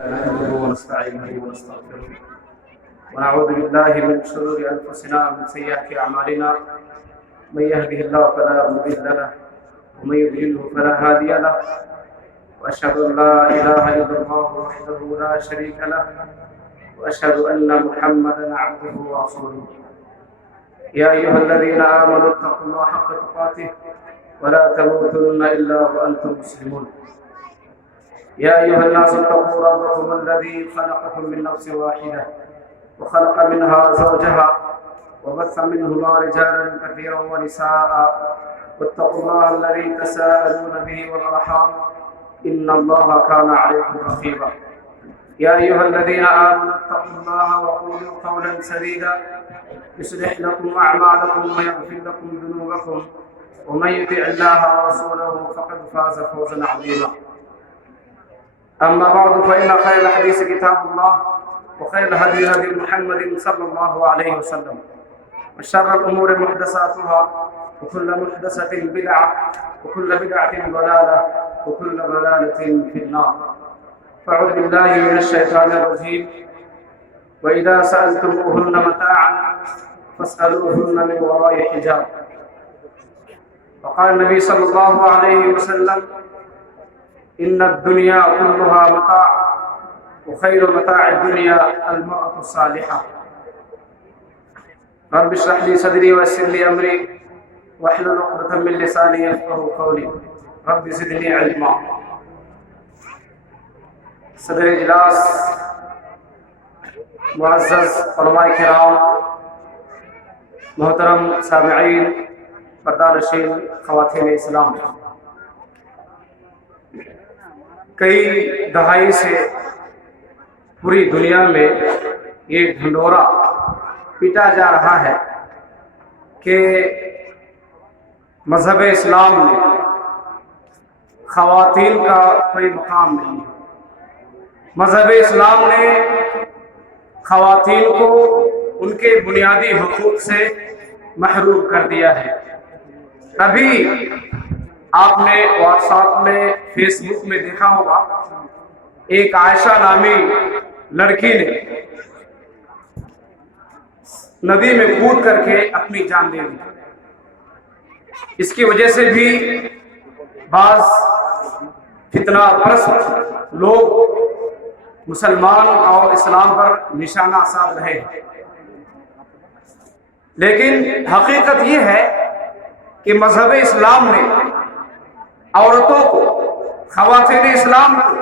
نحمده ونستعينه ونستغفره ونعوذ بالله من شرور أنفسنا ومن سيئات أعمالنا من يهده الله فلا مضل له ومن يضلله فلا هادي له وأشهد أن لا إله إلا الله وحده لا شريك له وأشهد أن محمدا عبده ورسوله يا أيها الذين آمنوا اتقوا الله حق تقاته ولا تموتن إلا وأنتم مسلمون يا أيها الناس اتقوا ربكم الذي خلقكم من نفس واحدة وخلق منها زوجها وبث منهما رجالا كثيرا ونساء واتقوا الله الذي تساءلون به والأرحام إن الله كان عليكم رقيبا يا أيها الذين آمنوا اتقوا الله وقولوا قولا سديدا يصلح لكم أعمالكم ويغفر لكم ذنوبكم ومن يطع الله ورسوله فقد فاز فوزا عظيما أما بعد فإن خير الحديث كتاب الله وخير الهدي هدي محمد صلى الله عليه وسلم وشر الأمور محدثاتها وكل محدثة بدعة وكل بدعة ضلالة وكل ضلالة في النار فأعوذ بالله من الشيطان الرجيم وإذا سألتموهن متاعا فاسألوهن من وراء حجاب وقال النبي صلى الله عليه وسلم إن الدنيا كلها متاع وخير متاع الدنيا المرأة الصالحة رب اشرح لي صدري ويسر لي أمري واحلل عقدة من لساني يفقهوا قولي رب زدني علما صدر اجلاس معزز علماء کرام محترم سامعین پردہ-نشین خواتین اسلام، کئی دہائی سے پوری دنیا میں یہ ڈھنڈورا پیٹا جا رہا ہے کہ مذہب اسلام میں خواتین کا کوئی مقام نہیں ہے۔ مذہب اسلام نے خواتین کو ان کے بنیادی حقوق سے محروم کر دیا ہے۔ ابھی آپ نے واٹس ایپ میں فیس بک میں دیکھا ہوگا، ایک عائشہ نامی لڑکی نے ندی میں کود کر کے اپنی جان دے دی۔ اس کی وجہ سے بھی بعض فتنہ پرست لوگ مسلمان اور اسلام پر نشانہ ساز رہے ہیں، لیکن حقیقت یہ ہے کہ مذہب اسلام نے عورتوں کو، خواتین اسلام کو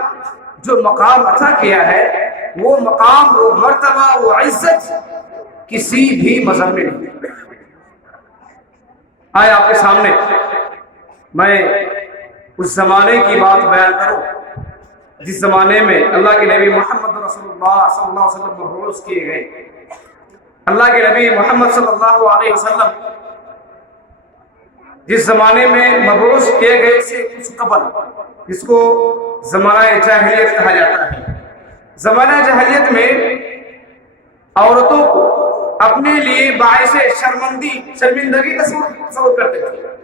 جو مقام عطا کیا ہے، وہ مقام، وہ مرتبہ، وہ عزت کسی بھی مذہب میں نہیں۔ آئے آپ کے سامنے میں اس زمانے کی بات بیان کروں جس زمانے میں اللہ کے نبی محمد رسول اللہ صلی اللہ علیہ وسلم مبعوث کیے گئے۔ اللہ کے نبی محمد صلی اللہ علیہ وسلم جس زمانے میں مبعوث کیے گئے سے کچھ قبل، جس کو زمانہ جاہلیت کہا جاتا ہے، زمانہ جاہلیت میں عورتوں کو اپنے لیے باعث شرمندگی تصور کرتے تھے،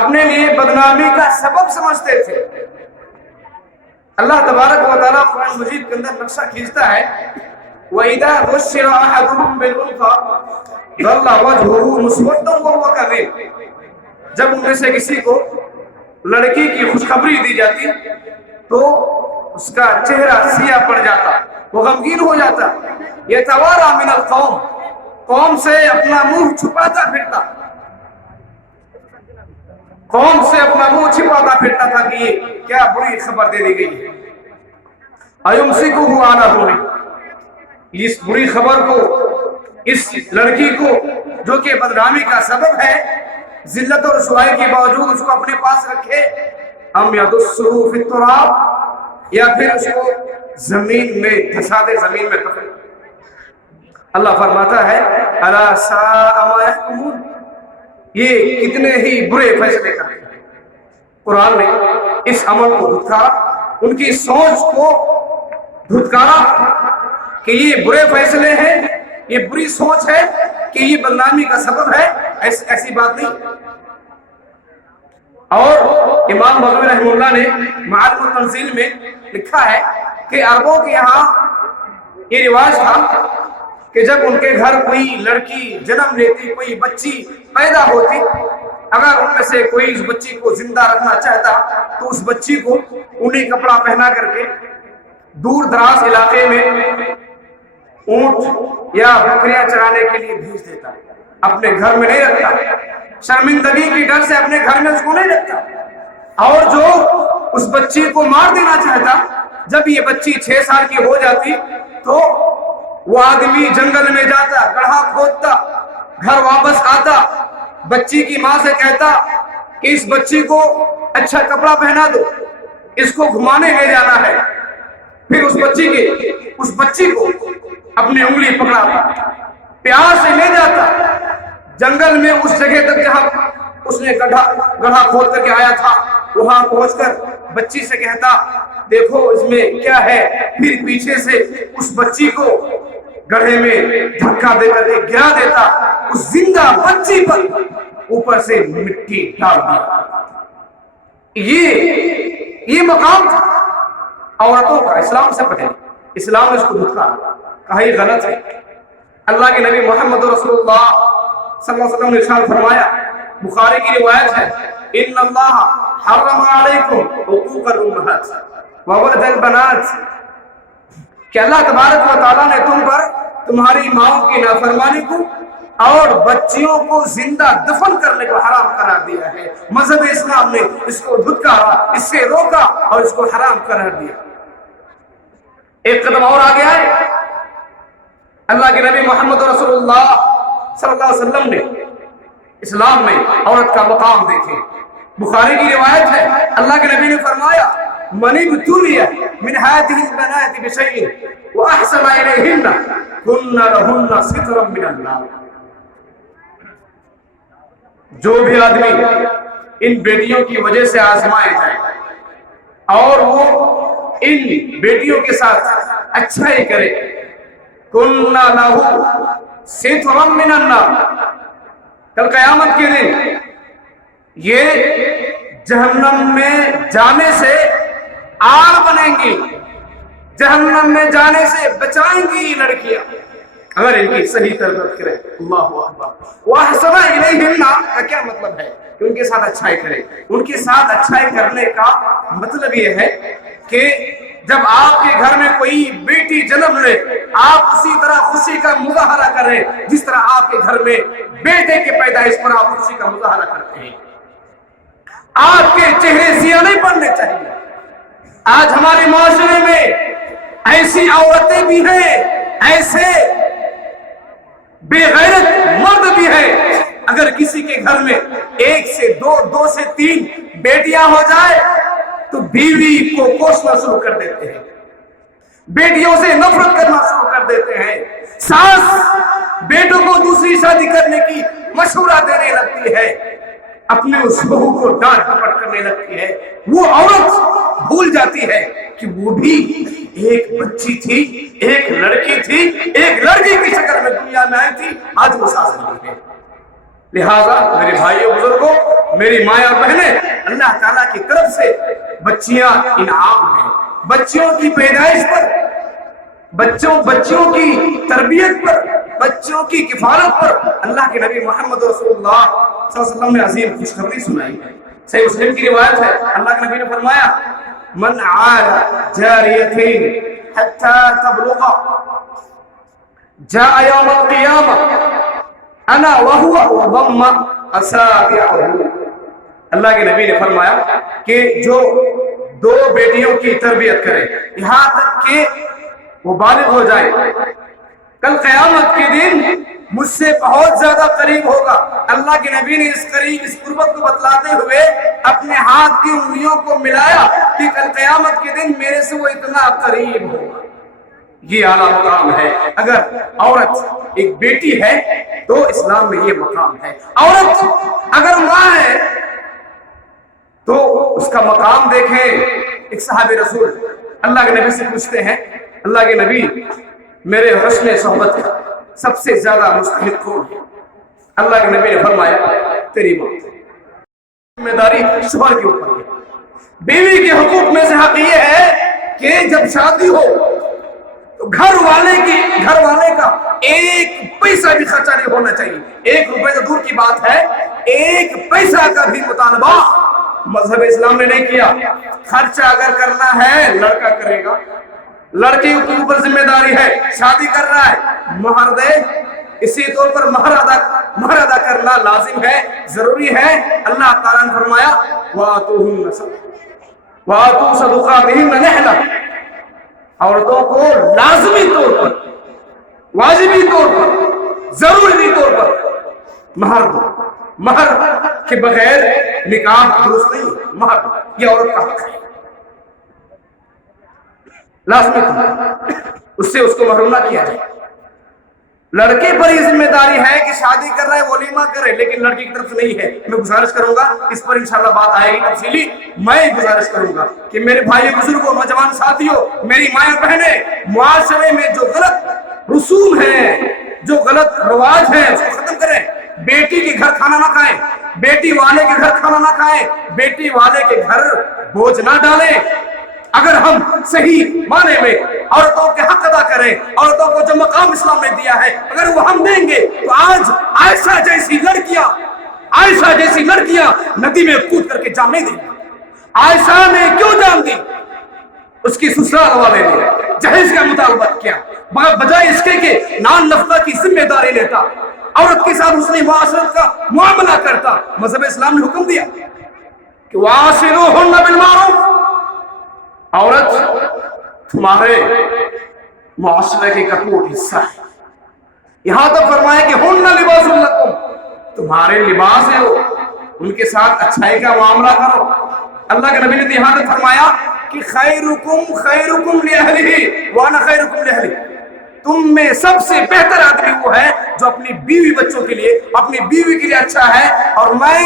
اپنے لیے بدنامی کا سبب سمجھتے تھے۔ اللہ تبارک و تعالیٰ قرآن مجید کے اندر نقشہ کھینچتا ہے، وَإِذَا بُشِّرَ أَحَدُهُم بِالْأُنثَىٰ ظَلَّ وَجْهُهُ مُسْوَدًّا وَهُوَ كَظِيمٌ۔ جب ان میں سے کسی کو لڑکی کی خوشخبری دی جاتی تو اس کا چہرہ سیاہ پڑ جاتا، وہ غمگین ہو جاتا، يَتَوَارَىٰ مِنَ الْقَوْمِ، قوم سے اپنا منہ چھپاتا پھرتا، قوم سے اپنا منہ چھپاتا پھرتا تھا کہ یہ کیا بری خبر دے دی گئی ہے۔ أَيُمْسِكُهُ عَلَىٰ هُنٍ، اس بری خبر کو، اس لڑکی کو جو کہ بدنامی کا سبب ہے، ذلت اور رسوائی کے باوجود اس کو اپنے پاس رکھے، ام یدسہ فی التراب، یا پھر اس کو زمین میں دھسا دے، زمین میں دفن۔ اللہ فرماتا ہے الا ساء ما یحکمون، یہ کتنے ہی برے فیصلے کرتے ہیں۔ قرآن نے اس عمل کو دھتکارا، ان کی سوچ کو دھتکارا کہ یہ برے فیصلے ہیں، یہ بری سوچ ہے کہ یہ بدنامی کا سبب ہے۔ ایسی بات نہیں۔ اور امام بغوی رحمہ اللہ نے معالم التنزیل میں لکھا ہے کہ عربوں کے یہاں یہ رواج تھا کہ جب ان کے گھر کوئی لڑکی جنم لیتی، کوئی بچی پیدا ہوتی، اگر ان میں سے کوئی اس بچی کو زندہ رکھنا چاہتا تو اس بچی کو اونی کپڑا پہنا کر کے دور دراز علاقے میں اونٹ یا بکریاں چرانے کے لیے بھیج دیتا، اپنے گھر میں نہیں رکھتا، شرمندگی کی ڈر سے اپنے گھر میں اس کو نہیں رکھتا۔ اور جو اس بچی کو مار دینا چاہتا، جب یہ بچی 6 سال کی ہو جاتی تو وہ آدمی جنگل میں جاتا، گڑھا کھودتا، گھر واپس آتا، بچی کی ماں سے کہتا کہ اس بچی کو اچھا کپڑا پہنا دو، اس کو گھمانے لے جانا ہے۔ پھر اس بچی کو اپنی انگلی پکڑاتا، پیار سے لے جاتا جنگل میں اس جگہ تک جہاں اس نے گڑھا کھود کر کے آیا تھا، وہاں پہنچ کر بچی سے کہتا دیکھو اس میں کیا ہے، پھر پیچھے سے اس بچی کو گڑھے میں دھکا دے کر کے گرا دیتا، اس زندہ بچی پر اوپر سے مٹی ڈال دیا۔ یہ مقام تھا عورتوں کا، اسلام سے پہلے اسلام نے اس کو دھتکارا، کہا یہ غلط ہے۔ اللہ کے نبی محمد رسول اللہ صلی اللہ علیہ وسلم نے ارشاد فرمایا، بخاری کی روایت ہے، ان اللہ حرم علیکم حقوق الامہات وولد البنات، کہ اللہ تبارک و تعالیٰ نے تم پر تمہاری ماؤں کی نافرمانی کو اور بچیوں کو زندہ دفن کرنے کو حرام قرار دیا ہے۔ مذہب اسلام نے اس کو دھتکارا، اس سے روکا اور اس کو حرام قرار دیا۔ ایک قدم اور آگے آئے، اللہ کے نبی محمد رسول اللہ صلی اللہ علیہ وسلم نے اسلام میں عورت کا مقام دیکھے۔ بخاری کی روایت ہے، اللہ کے نبی نے فرمایا، من ابتلی من هذه البنات بشيء واحسن اليهن كن لهن سترا من النار، جو بھی آدمی ان بیٹیوں کی وجہ سے آزمائے جائے اور وہ ان بیٹیوں کے ساتھ اچھائی کرے، کن لہ سترا من النار، کل قیامت کے دن یہ جہنم میں جانے سے آڑ بنیں گی، جہنم میں جانے سے بچائیں گی یہ لڑکیاں اگر ان کی صحیح تربیت کرے۔ اللہ اکبر۔ واحسن الیہن کا کیا مطلب ہے؟ کہ ان کے ساتھ اچھائی کرے۔ ان کے ساتھ اچھائی کرنے کا مطلب یہ ہے کہ جب آپ کے گھر میں کوئی بیٹی جنم لے، آپ اسی طرح خوشی کا مظاہرہ کریں جس طرح آپ کے گھر میں بیٹے کے پیدائش پر آپ خوشی کا مظاہرہ کرتے ہیں۔ آپ کے چہرے سیاہ نہیں پڑنے چاہیے۔ آج ہمارے معاشرے میں ایسی عورتیں بھی ہیں، ایسے بے غیرت مرد بھی ہیں، اگر کسی کے گھر میں 1 سے 2، 2 سے 3 بیٹیاں ہو جائے تو بیوی کو کوسنا شروع کر دیتے ہیں، بیٹیوں سے نفرت کرنا شروع کر دیتے ہیں، ساس بیٹوں کو دوسری شادی کرنے کی مشورہ دینے لگتی ہے، اپنے اس بہو کو ڈانٹ ڈپٹ کرنے لگتی ہے۔ وہ عورت بھول جاتی ہے کہ وہ بھی ایک بچی تھی، ایک لڑکی تھی، ایک لڑکی کی شکل میں دنیا میں آئی تھی، آج وہ ساس بنی ہے۔ لہذا میرے بھائیوں بزرگوں، میری ماں اور بہنیں، اللہ تعالیٰ کی طرف سے بچیاں انعام ہیں۔ بچیوں کی پیدائش پر، بچوں کی تربیت پر، بچوں کی کفالت پر اللہ کے نبی محمد رسول اللہ صلی اللہ علیہ وسلم نے عظیم خوشخبری سنائی ہے۔ صحیح مسلم کی روایت ہے، اللہ کے نبی نے فرمایا، من عال جاریتین حتی تبلغ جاء یوم القیامہ انا وہو وضم اصابعہ۔ اللہ کے نبی نے فرمایا کہ جو 2 بیٹیوں کی تربیت کرے یہاں تک کہ وہ بالغ ہو جائے، کل قیامت کے دن مجھ سے بہت زیادہ قریب ہوگا۔ اللہ کے نبی نے اس قربت کو بتلاتے ہوئے اپنے ہاتھ کی انگلیوں کو ملایا کہ کل قیامت کے دن میرے سے وہ اتنا قریب ہوگا۔ یہ اعلیٰ مقام ہے۔ اگر عورت ایک بیٹی ہے تو اسلام میں یہ مقام ہے۔ عورت اگر ماں ہے تو اس کا مقام دیکھیں۔ ایک صحابی رسول اللہ کے نبی سے پوچھتے ہیں، اللہ کے نبی میرے حسن صحبت کا سب سے زیادہ مستحق کون ہے؟ اللہ کے نبی نے فرمایا تیری ماں۔ ذمہ داری شوہر کے اوپر ہے۔ بیوی کے حقوق میں سے حق یہ ہے کہ جب شادی ہو تو گھر والے کا ایک پیسہ بھی خرچہ نہیں ہونا چاہیے۔ 1 روپے تو دور کی بات ہے، 1 پیسہ کا بھی مطالبہ مذہب اسلام نے نہیں کیا۔ خرچہ اگر کرنا ہے لڑکا کرے گا، لڑکے کے اوپر ذمہ داری ہے، شادی کر رہا ہے مہر دے، اسی طور پر مہر ادا کرنا لازم ہے، ضروری ہے۔ اللہ تعالیٰ نے فرمایا وَآتُوا صَدُقَاتِهِنَّ نِحْلَةً، عورتوں کو لازمی طور پر، واجبی طور پر، ضروری طور پر مہر دو۔ مہر کے بغیر نکاح درست نہیں ہے، مہر یہ عورت کا حق ہے، لازمی طور اس سے اس کو محروم نہ کیا جائے۔ لڑکے پر یہ ذمہ داری ہے کہ شادی کر رہا ہے ولیمہ کرے، لیکن لڑکی کی طرف سے نہیں ہے۔ میں گزارش کروں گا، اس پر انشاءاللہ بات آئے گی تفصیلی، میں گزارش کروں گا کہ میرے بھائیوں بزرگوں نوجوان ساتھیوں، میری مائیں بہنیں، معاشرے میں جو غلط رسوم ہیں، جو غلط رواج ہیں اس کو ختم کریں۔ بیٹی کے گھر کھانا نہ کھائیں، بیٹی والے کے گھر کھانا نہ کھائیں، بیٹی والے کے گھر بوجھ نہ ڈالیں۔ اگر ہم صحیح معنی میں عورتوں کے حق ادا کریں، عورتوں کو جو مقام اسلام نے دیا ہے اگر وہ ہم دیں گے تو آج عائشہ جیسی لڑکیاں ندی میں کود کر کے جان نہیں دیں گی۔ عائشہ نے کیوں جان دی؟ اس کی سسرال والے نے جہیز کا مطالبہ کیا، بجائے اس کے کہ نان نفقہ کی ذمہ داری لیتا، عورت کے ساتھ حسن معاشرت کا معاملہ کرتا۔ مذہب اسلام نے حکم دیا کہ وَعَاشِرُوهُنَّ بِالْمَعْرُوفِ، عورت تمہارے معاشرے کے کٹوٹ حصہ ہے۔ یہاں تک فرمایا کہ ہن لباس لکم، تمہارے لباس ہے وہ، ان کے ساتھ اچھائی کا معاملہ کرو۔ اللہ کے نبی نے یہاں تک فرمایا کہ خیرکم لأہلہ وانا خیرکم لأہلی، تم میں سب سے بہتر آدمی وہ ہے جو اپنی بیوی بچوں کے لیے، اپنی بیوی کے لیے اچھا ہے، اور میں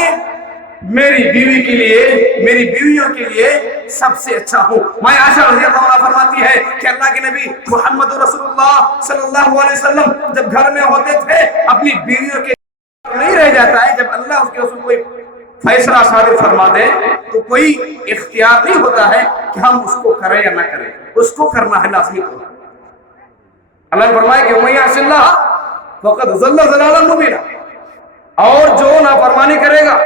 میری بیوی کے لیے، میری بیویوں کے لیے سب سے اچھا ہوں۔ مائیں عائشہ رضی اللہ عنہ فرماتی ہے کہ اللہ کے نبی محمد رسول اللہ صلی اللہ علیہ وسلم جب گھر میں ہوتے تھے اپنی بیویوں کے نہیں رہ جاتا ہے، جب اللہ اس کے رسول کوئی فیصلہ صادر فرما دے تو کوئی اختیار نہیں ہوتا ہے کہ ہم اس کو کریں یا نہ کریں، اس کو کرنا ہے لازمی طور پر۔ اللہ نے فرمایا کہ وَمَن يَعْصِ اللَّهَ فَقَدْ ضَلَّ ضَلَالًا مُبِينًا، اور جو نافرمانی کرے گا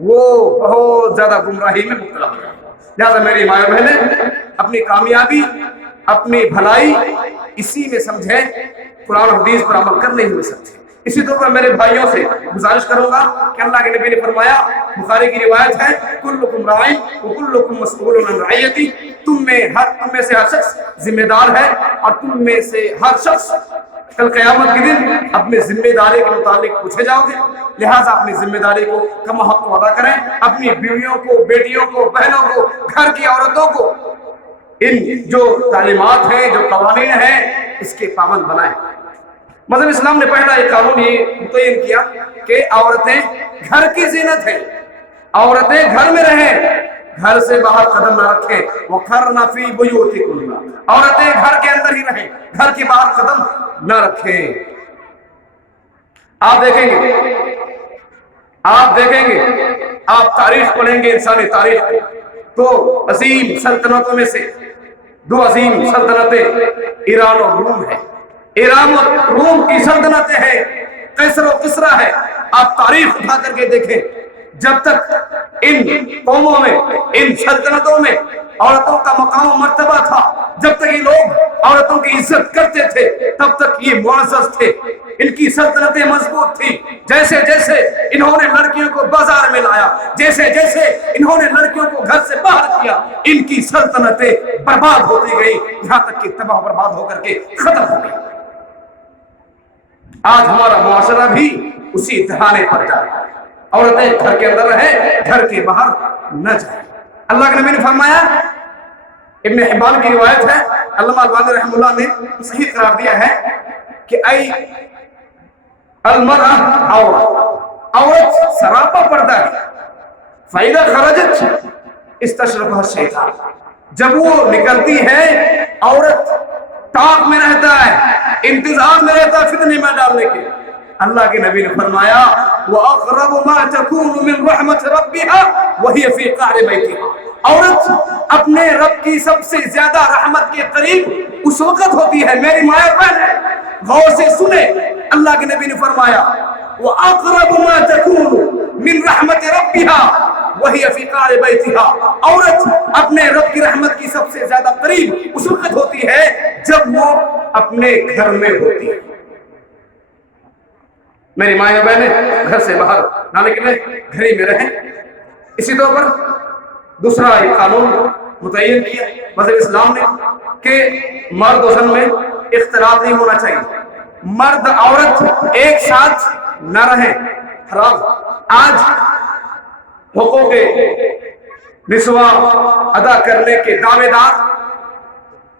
وہ بہت زیادہ گمراہی میں مبتلا ہو گا۔ لہذا میری مائیں بہنیں، اپنی کامیابی، اپنی بھلائی اسی میں سمجھیں، قرآن و حدیث پر عمل کرنے ہی میں سمجھیں۔ اسی طور پر میرے بھائیوں سے گزارش کروں گا کہ اللہ کے نبی نے فرمایا، بخاری کی روایت ہے، کلکم راعٍ وکلکم مسئول عن رعیتہ، تم میں سے ہر شخص ذمہ دار ہے اور تم میں سے ہر شخص کل قیامت کے دن اپنے ذمہ داری کے متعلق پوچھے جاؤ گے۔ لہٰذا اپنی ذمہ داری کو کم حق ادا کریں، اپنی بیویوں کو، بیٹیوں کو، بہنوں کو، گھر کی عورتوں کو ان جو تعلیمات ہیں، جو قوانین ہیں، اس کے پابند بنائیں۔ مذہب اسلام نے پہلا ایک قانون یہ متعین کیا کہ عورتیں گھر کی زینت ہیں، عورتیں گھر میں رہیں، گھر سے باہر قدم نہ رکھیں۔ وَقَرْنَ فِي بُيُوتِكُنَّ، عورتیں گھر کے اندر ہی رہیں، گھر کے باہر قدم نہ رکھیں۔ آپ دیکھیں گے، آپ تاریخ پڑھیں گے، انسانی تاریخ تو عظیم سلطنتوں میں سے 2 عظیم سلطنتیں ایران اور روم ہیں۔ ایران اور روم کی سلطنتیں ہیں، قیصر و کسریٰ ہے۔ آپ تاریخ اٹھا کر کے دیکھیں، جب تک ان قوموں میں، ان سلطنتوں میں عورتوں کا مقام و مرتبہ تھا، جب تک یہ لوگ عورتوں کی عزت کرتے تھے، تب تک یہ معزز تھے، ان کی سلطنتیں مضبوط تھیں۔ جیسے جیسے انہوں نے لڑکیوں کو بازار میں لایا، جیسے جیسے انہوں نے لڑکیوں کو گھر سے باہر کیا، ان کی سلطنتیں برباد ہوتی گئی، یہاں تک کہ تباہ و برباد ہو کر کے ختم ہو گئی۔ آج ہمارا معاشرہ بھی اسی دہانے پر جا رہا ہے، عورتیں گھر کے اندر رہیں، گھر کے باہر نہ جائیں۔ اللہ کے نبی نے فرمایا، ابن حبان کی روایت ہے، علامہ البانی رحمہ اللہ نے صحیح قرار دیا ہے کہ ای المرأة عورت سراپا پردہ ہے، فَإِذَا خَرَجَتْ اسْتَشْرَفَهَا الشَّيْطَانُ، جب وہ نکلتی ہے عورت طاق میں رہتا ہے، انتظار میں رہتا ہے فتنے میں ڈالنے کے، اللہ کے نبی نے فرمایا وَأَقْرَبُ مَا تَكُونُ مِنْ رَحْمَةِ رَبِّهَا وَهِيَ فِي قَعْرِ بَيْتِهَا، عورت اپنے رب کی سب سے زیادہ رحمت کے قریب اس وقت ہوتی ہے، میری ماں اور بہن غور سے سنے، اللہ کے نبی نے فرمایا وَأَقْرَبُ مَا تَكُونُ مِنْ رَحْمَةِ رَبِّهَا وَهِيَ فِي قَعْرِ بَيْتِهَا، عورت اپنے رب کی رحمت کی سب سے زیادہ قریب اس وقت ہوتی ہے جب وہ اپنے گھر میں ہوتی ہے۔ میری ماں اور بہنیں گھر سے باہر نہ نکلیں، گھر ہی میں رہیں۔ اسی طور پر دوسرا ایک قانون متعین کیا مذہب اسلام نے کہ مرد و زن میں اختلاط نہیں ہونا چاہیے، مرد عورت ایک ساتھ نہ رہیں، حرام۔ آج حقوق نسواں ادا کرنے کے دعوے دار،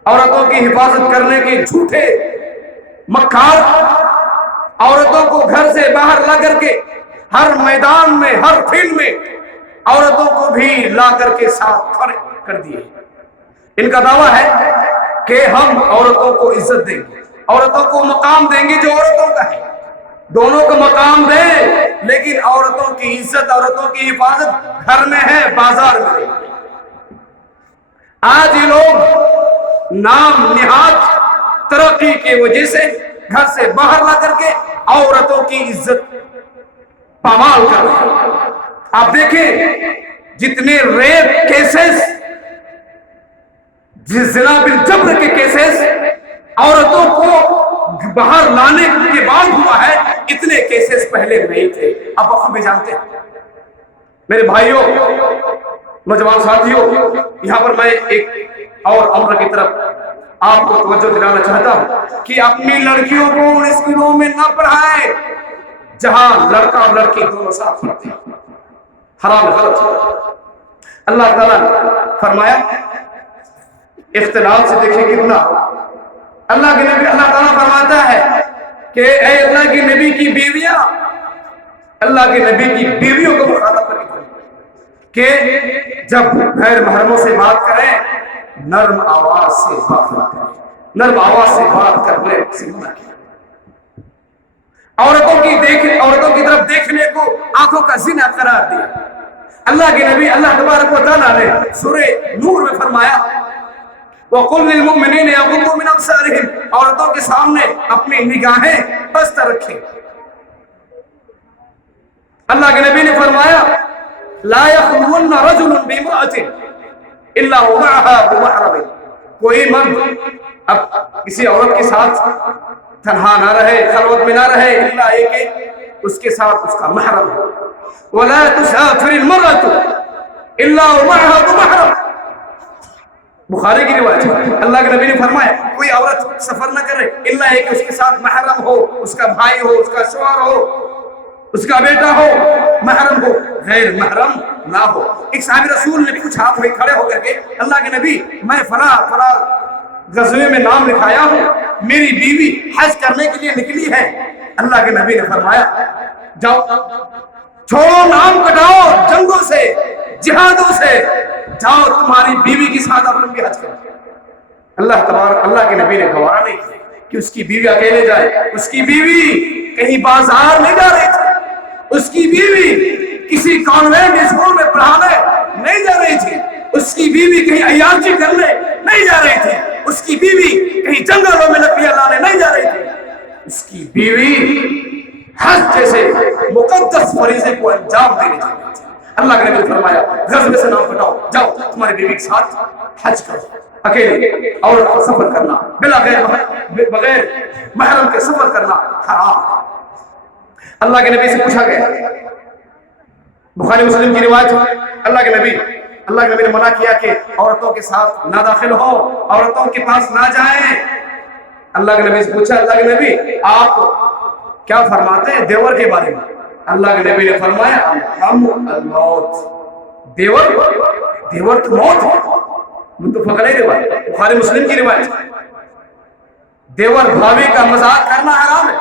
عورتوں کی حفاظت کرنے کے جھوٹے مکار، عورتوں کو گھر سے باہر لا کر کے ہر میدان میں ہر فیلڈ میں عورتوں کو بھی لا کر کے ساتھ کھڑے کر دیے۔ ان کا دعویٰ ہے کہ ہم عورتوں کو عزت دیں گے، عورتوں کو مقام دیں گے جو عورتوں کا ہے، دونوں کو مقام دیں، لیکن عورتوں کی عزت، عورتوں کی حفاظت گھر میں ہے، بازار میں نہیں۔ آج یہ لوگ نام نہاد ترقی کی وجہ سے گھر سے باہر لا کر کے عورتوں کی عزت پامال کر رہے ہیں۔ آپ دیکھیں جتنے ریپ کیسز، زنا بالجبر کے کیسز عورتوں کو باہر لانے کے بعد ہوا ہے، اتنے کیسز پہلے نہیں تھے۔ اب آپ بھی جانتے ہیں میرے بھائیوں، نوجوان ساتھیوں، یہاں پر میں ایک اور امر کی طرف آپ کو توجہ دلانا چاہتا ہوں کہ اپنی لڑکیوں کو ان اسکولوں میں نہ پڑھائیں جہاں لڑکا اور لڑکی دونوں ساتھ پڑھتے ہیں، حرام غلط ہے۔ اللہ تعالیٰ نے فرمایا اختلاط سے دیکھیں کتنا، اللہ کے نبی، اللہ تعالیٰ فرماتا ہے کہ اے اللہ کے نبی کی بیویاں، اللہ کے نبی کی بیویوں کو مخاطب کر کے کہ جب غیر محرموں سے بات کریں نرم آواز سے بات نہ کریں، نرم آواز سے بات کرنے سے منع کیا۔ عورتوں کی طرف دیکھنے کو آنکھوں کا زنا قرار دیا۔ اللہ کے نبی اللہ تبارک و تعالیٰ نے سورہ نور میں فرمایا وَقُلْ لِلْمُؤْمِنِينَ يَغُضُّوا مِنْ أَبْصَارِهِمْ، عورتوں کے سامنے اپنی نگاہیں پست رکھیں۔ اللہ کے نبی نے فرمایا لَا يَخْلُوَنَّ رَجُلٌ بِامْرَأَةٍ إِلَّا وَمَعَهَا ذُو مَحْرَمٍ، کوئی مرد اب کسی عورت کے ساتھ تنہا نہ رہے، خلوت میں نہ رہے، الا یہ کہ اس کے ساتھ اس کا محرم ہو۔ وَلَا تُسَافِرِ الْمَرْأَةُ إِلَّا وَمَعَهَا ذُو مَحْرَمٍ، بخاری کی روایت ہے۔ اللہ کے نبی نے فرمایا کوئی عورت سفر نہ کرے الا یہ کہ اس کے ساتھ محرم ہو، اس کا بھائی ہو، اس کا شوہر ہو، اس کا بیٹا ہو، محرم ہو، غیر محرم نہ ہو۔ ایک صحابی رسول نے پوچھا، وہی کھڑے ہو کر کے اللہ کے نبی میں فلاں غزوے میں نام لکھایا ہوں، میری بیوی حج کرنے کے لیے نکلی ہے۔ اللہ کے نبی نے فرمایا جاؤ، چھوڑو نام کٹاؤ جنگوں سے، جہادوں سے، جاؤ تمہاری بیوی کے ساتھ اور تم بھی حج کرو۔ اللہ کے نبی نے گوارا نہیں کیا کہ اس کی بیوی اکیلے جائے۔ اس کی بیوی کہیں بازار نہیں جا رہی تھی، اس کی بیوی کسی کانوینٹ اسکول میں پڑھانے نہیں جا رہی تھی، اس کی بیوی کہیں عیاشی کرنے نہیں جا رہی تھی، اس کی بیوی کہیں جنگلوں میں لکڑیاں لانے نہیں جا رہی تھی، اس کی بیوی حج جیسے مقدس فریضے کو انجام دینے جا رہی تھی۔ اللہ کے نبی نے فرمایا غزوے سے نام کٹاؤ، جاؤ تمہاری بیوی کے ساتھ حج کرو۔ اکیلے اور سفر کرنا بغیر محرم کے سفر کرنا حرام۔ اللہ کے نبی سے پوچھا گیا، بخاری مسلم کی روایت ہے، اللہ کے نبی نے منع کیا کہ عورتوں کے ساتھ نہ داخل ہو، عورتوں کے پاس نہ جائیں۔ اللہ کے نبی سے پوچھا اللہ کے نبی آپ کیا فرماتے ہیں دیور کے بارے میں؟ اللہ کے نبی نے فرمایا الموت، دیور تو موت ہے، متفق علیہ روایت، بخاری مسلم کی روایت۔ دیور بھابھی کا مذاق کرنا حرام ہے،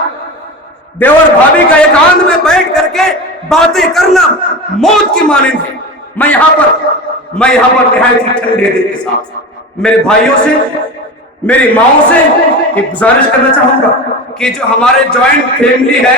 دیور بھابھی کا ایکانت میں بیٹھ کر کے باتیں کرنا موت کی مانند ہے۔ میں یہاں پر نہایت ہی ٹھنڈے دل کے ساتھ میرے بھائیوں سے، میری ماؤں سے یہ گزارش کرنا چاہوں گا کہ جو ہمارے جوائنٹ فیملی ہے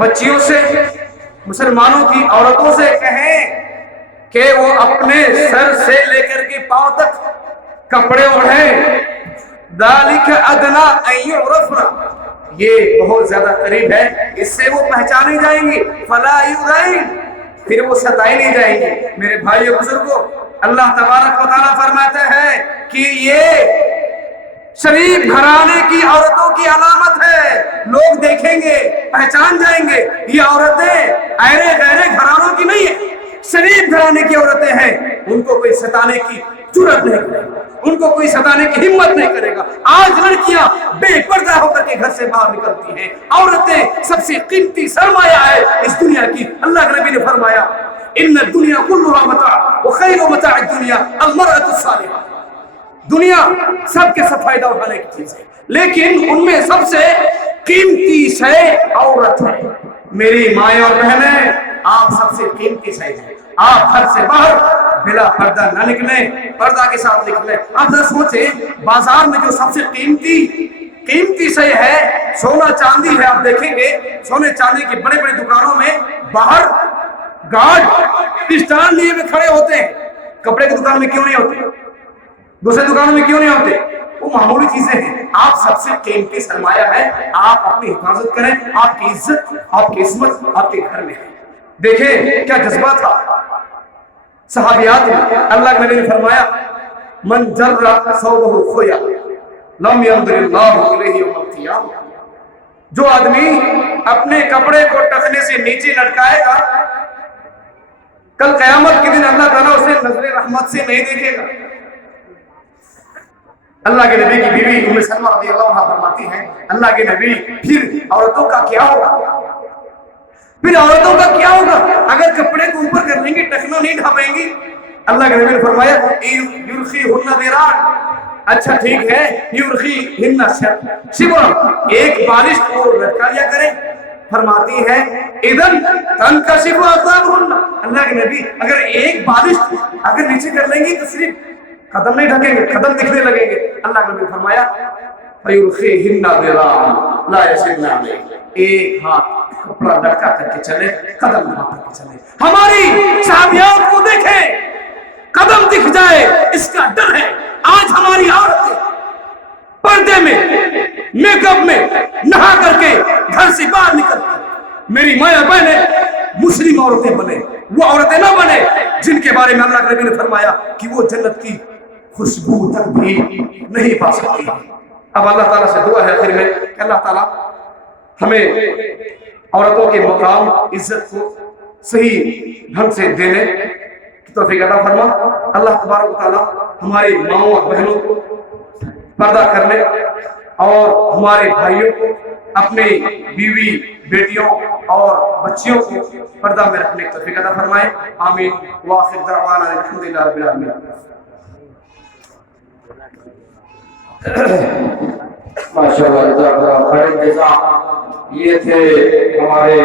بچیوں سے، مسلمانوں کی عورتوں سے کہیں کہ وہ اپنے سر سے لے کر کے پاؤں تک کپڑے اوڑھیں. ذالک ادنا ان یعرفنا، یہ بہت زیادہ قریب ہے، اس سے وہ پہچانی جائیں گی. فلا یؤذین، پھر وہ ستائی نہیں جائیں گی. میرے بھائیو بزرگوں، اللہ تبارک و تعالیٰ فرماتا ہے کہ یہ شریف گھرانے کی عورتوں کی علامت ہے. لوگ دیکھیں گے، پہچان جائیں گے یہ عورتیں ایرے غیرے گھرانوں کی نہیں ہیں، شریف گھرانے کی عورتیں ہیں. ان کو کوئی ستانے کی جرات نہیں کرے گا، ان کو کوئی ستانے کی ہمت نہیں کرے گا. آج لڑکیاں بے پردہ ہو کر کے گھر سے باہر نکلتی ہیں. عورتیں سب سے قیمتی سرمایہ ہے اس دنیا کی. اللہ کے نبی نے فرمایا ان الدنیا کلها متاع وخیر متاع الدنیا المرأة الصالحہ. دنیا سب کے سب فائدہ اٹھانے کی چیز ہے، لیکن ان میں سب سے قیمتی شے عورت ہے. میری مائیں اور بہنیں، آپ سب سے قیمتی شے ہیں. آپ گھر سے باہر بلا پردہ نہ نکلیں، پردہ کے ساتھ نکلیں. آپ ذرا سوچیں، بازار میں جو سب سے قیمتی شے ہے سونا چاندی ہے. آپ دیکھیں گے سونے چاندی کی بڑے بڑے دکانوں میں باہر گارڈ اسٹال لیے ہوئے کھڑے ہوتے ہیں. کپڑے کی دکان میں کیوں نہیں ہوتے؟ دوسرے دکانوں میں کیوں نہیں ہوتے؟ وہ معمولی چیزیں ہیں. آپ سب سے قیمتی سرمایہ ہے. آپ اپنی حفاظت کریں. آپ کی عزت، آپ کی عصمت آپ کے گھر میں ہے. دیکھیں کیا جذبہ تھا صحابیات میں. اللہ کے نبی نے فرمایا من جر ثوبہ خویا لم ينظر اللہ الیہ یوم القیامہ. جو آدمی اپنے کپڑے کو ٹخنے سے نیچے لٹکائے گا، کل قیامت کے دن اللہ تعالیٰ اسے نظر رحمت سے نہیں دیکھے گا. اللہ کے نبی کی بیوی ام سلمہ رضی اللہ عنہا فرماتی ہیں اللہ کے نبی پھر عورتوں کا کیا ہوگا؟ پھر عورتوں کا کیا ہوگا اگر کپڑے کو اوپر کر لیں گی، ٹخنا نہیں ڈھانپیں گی؟ اللہ کے نبی نے فرمایا یرخیہن ذراعا، اچھا ٹھیک ہے، یرخیہن شبرا، ایک بالش کو لٹکا لیا کریں. فرماتی ہے اذن تنکشف اقدامہن، اللہ کے نبی اگر ایک بالش اگر نیچے کر لیں گی تو صرف قدم نہیں ڈھکیں گے، قدم دکھنے لگیں گے. اللہ کے نبی نے فرمایا فَيُرْخِيهِنَّ ذِرَاعًا لَا يَسِرْنَ عَلَيْهِ، ایک ہاتھ کپڑا لٹکا کر کے چلے، قدم اٹھا کر کے چلے. ہماری صحابیات کو دیکھیں، قدم دکھ جائے اس کا ڈر ہے. آج ہماری عورتیں پردے میں، میک اپ میں نہا کر کے گھر سے باہر نکلتی. میری مائیں بہنیں، مسلم عورتیں بنے، وہ عورتیں نہ بنے جن کے بارے میں اللہ کے نبی نے فرمایا کہ وہ جنت کی خوشبو تک بھی نہیں پا سکتی. اب اللہ تعالیٰ سے دعا ہے آخر میں کہ اللہ تعالیٰ ہمیں عورتوں کے مقام، عزت کو صحیح ڈھنگ سے دینے کی توفیق عطا فرما. اللہ تبارک و تعالیٰ ہماری ماؤں اور بہنوں کو پردہ کرنے اور ہمارے بھائیوں کو، اپنے بیوی بیٹیوں اور بچیوں کو پردہ میں رکھنے کی توفیق عطا فرمائے. آمین. وآخر دعوانا الحمدللہ رب العالمین. ماشاءاللہ، جزاک اللہ خیر. یہ تھے ہمارے